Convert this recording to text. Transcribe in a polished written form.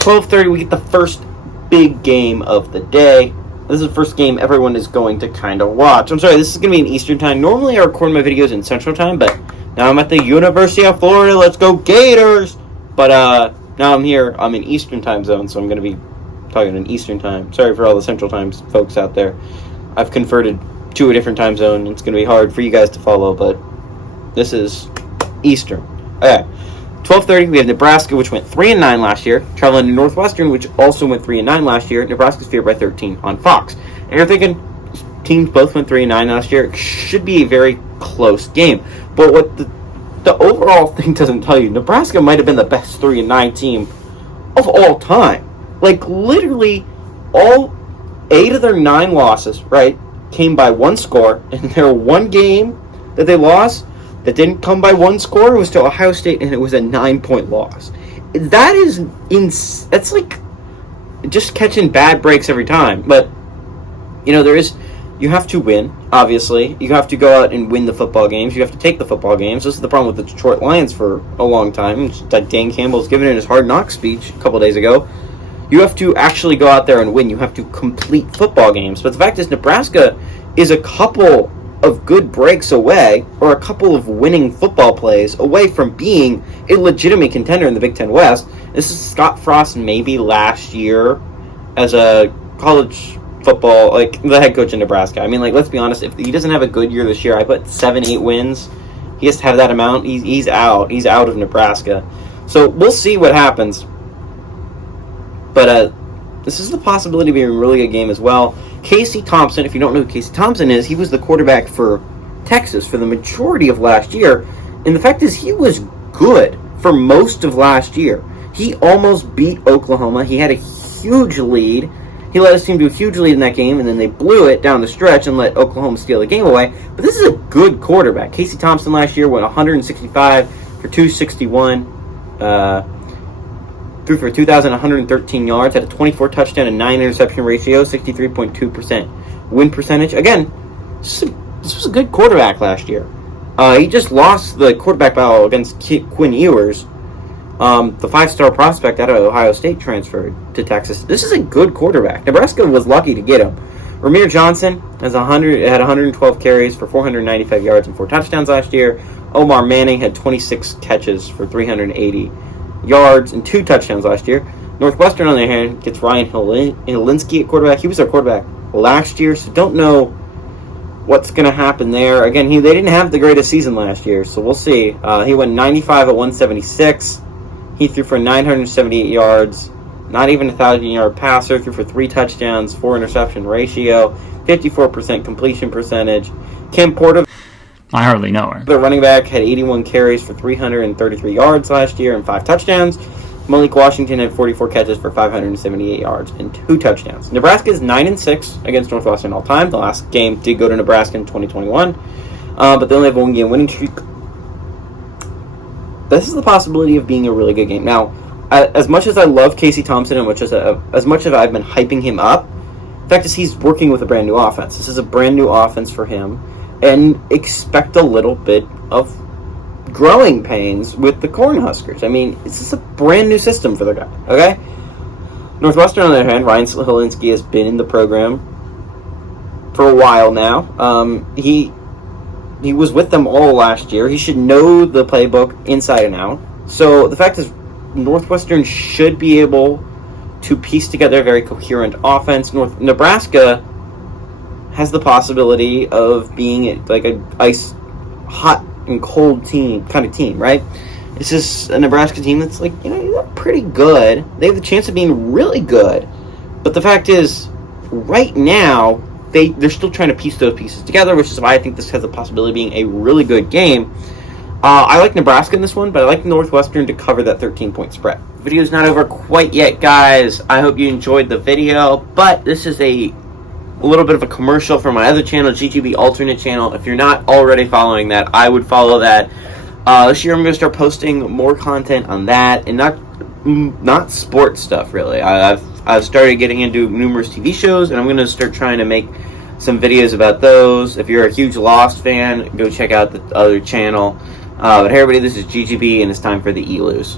12:30, we get the first big game of the day. This is the first game everyone is going to kind of watch. I'm sorry, this is going to be in Eastern time. Normally I record my videos in Central time, but now I'm at the University of Florida. Let's go Gators! But now I'm here. I'm in Eastern time zone, so I'm going to be talking in Eastern time. Sorry for all the Central time folks out there. I've converted to a different time zone. It's going to be hard for you guys to follow, but this is Eastern. Okay. 12:30, we have Nebraska, which went 3-9 last year, traveling to Northwestern, which also went 3-9 last year. Nebraska's favored by 13 on Fox. And you're thinking, teams both went 3-9 last year. It should be a very close game. But what the overall thing doesn't tell you, Nebraska might have been the best 3-9 team of all time. Like, literally, all 8 of their 9 losses, right, came by one score, and their one game that they lost that didn't come by one score was to Ohio State, and it was a 9-point loss. That is that's like just catching bad breaks every time. But you know, you have to win. Obviously, you have to go out and win the football games. You have to take the football games. This is the problem with the Detroit Lions for a long time. That Dan Campbell's given in his Hard Knocks speech a couple days ago. You have to actually go out there and win. You have to complete football games. But the fact is, Nebraska is a couple of good breaks away, or a couple of winning football plays away from being a legitimate contender in the Big Ten West. This is Scott Frost maybe last year as a college football, like, the head coach in Nebraska. I mean, like, let's be honest, if he doesn't have a good year this year, I put 7-8 wins, he has to have that amount, he's out of Nebraska. So we'll see what happens. But this is the possibility of being a really good game as well. Casey Thompson, if you don't know who Casey Thompson is, he was the quarterback for Texas for the majority of last year. And the fact is, he was good for most of last year. He almost beat Oklahoma. He had a huge lead. He led his team to a huge lead in that game, and then they blew it down the stretch and let Oklahoma steal the game away. But this is a good quarterback. Casey Thompson last year went 165 for 261. Threw for 2,113 yards, had a 24 touchdown and 9 interception ratio, 63.2% win percentage. Again, this was a good quarterback last year. He just lost the quarterback battle against Quinn Ewers, the 5-star prospect out of Ohio State, transferred to Texas. This is a good quarterback. Nebraska was lucky to get him. Ramir Johnson had 112 carries for 495 yards and 4 touchdowns last year. Omar Manning had 26 catches for 380 yards and 2 touchdowns last year. Northwestern, on the other hand, gets Ryan Hilinski at quarterback. He was their quarterback last year, so don't know what's going to happen there. Again, they didn't have the greatest season last year, so we'll see. He went 95 at 176. He threw for 978 yards, not even a 1,000-yard passer, threw for 3 touchdowns, 4 interception ratio, 54% completion percentage. Kim Porter, I hardly know her. the running back, had 81 carries for 333 yards last year and 5 touchdowns. Malik Washington had 44 catches for 578 yards and 2 touchdowns. Nebraska is 9-6 against Northwestern all time. The last game did go to Nebraska in 2021, but they only have 1 game winning streak. This is the possibility of being a really good game. Now, as much as I love Casey Thompson and as much as I've been hyping him up, the fact is he's working with a brand new offense. This is a brand new offense for him. And expect a little bit of growing pains with the Cornhuskers. I mean, this is a brand new system for the guy, okay? Northwestern, on the other hand, Ryan Hilinski has been in the program for a while now. He was with them all last year. He should know the playbook inside and out. So the fact is, Northwestern should be able to piece together a very coherent offense. Nebraska has the possibility of being like a ice hot and cold team kind of team, right? This is a Nebraska team that's like, you know, they're pretty good. They have the chance of being really good. But the fact is, right now, they're still trying to piece those pieces together, which is why I think this has the possibility of being a really good game. I like Nebraska in this one, but I like Northwestern to cover that 13-point spread. The video's not over quite yet, guys. I hope you enjoyed the video, but this is a little bit of a commercial for my other channel, GGB Alternate Channel. If you're not already following that, I would follow that. This year I'm going to start posting more content on that, and not sports stuff, really. I've started getting into numerous TV shows, and I'm going to start trying to make some videos about those. If you're a huge Lost fan, go check out the other channel. But hey, everybody, this is GGB, and it's time for the E-Lose.